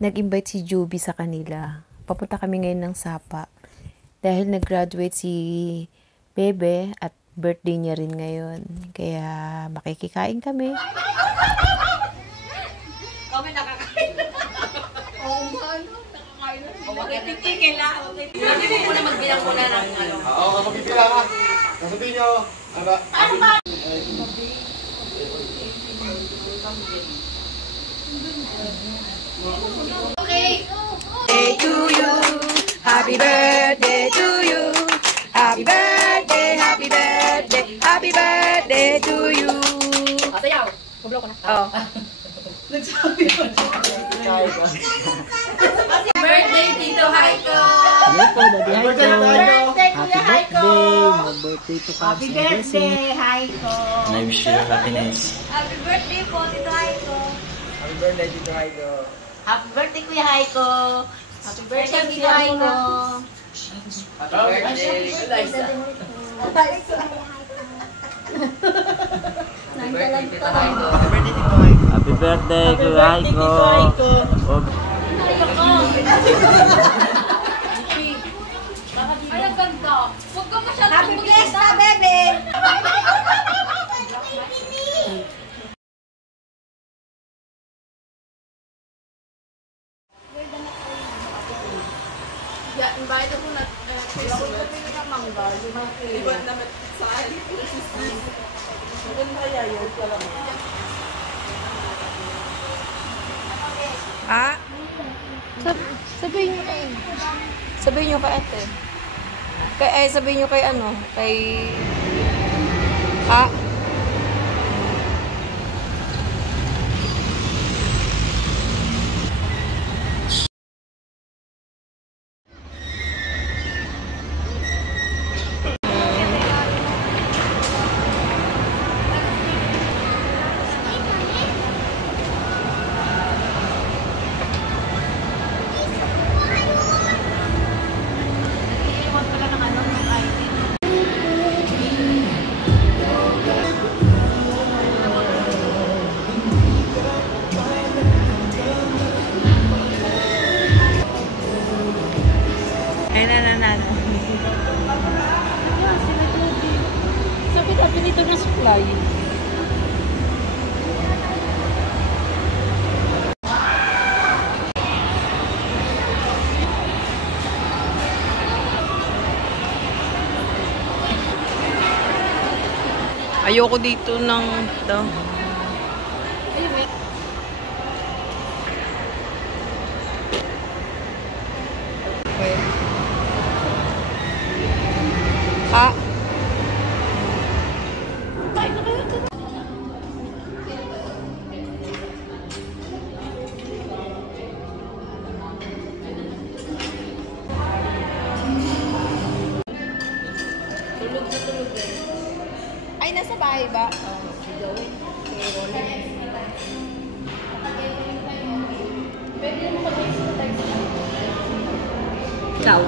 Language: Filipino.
nag-invite si Juby sa kanila. Papunta kami ngayon ng Sapa. Dahil nag-graduate si Bebe at birthday niya rin ngayon. Kaya makikikain kami. Kami nakakain. Oo, ano? Nakakain na. Okay, kailangan. Hindi mo na magbilang muna ng ano. Oo, ako bibilang ha. Nasabihin nyo. Ano? Okay. Birthday to you. Happy birthday to you. Happy birthday, happy birthday, happy birthday to you. Ate yaw. Pablo ko na. Oh. Nagsabi ko. Happy birthday, Tito Haiko. Hello po, Daddy Haiko. Birthday, Happy Kuya Haiko. birthday. Mag-birthday to Pops. Happy birthday, Haiko. And I wish you happiness. Happy birthday po, Tito Haiko. Happy birthday, Tito Haiko. Happy birthday, Kuya Haiko. Happy birthday, Tito Haiko. Happy birthday, Liza. Happy birthday, Kuya Haiko. Ay, ang ganda. Huwag ka masyadong happy fiesta, bebe! Yeah, invite ako na Iba naman sa akin. Maganda yayaw ka lang. Ah? Sabihin nyo kay... Sabihin nyo kay ate. Sabihin nyo kay ano? Kay... Ah? Sabi na pinito na supply. Ayoko dito ng ito. Okay. Ah. Ay, nasa bahay ba? Ikaw?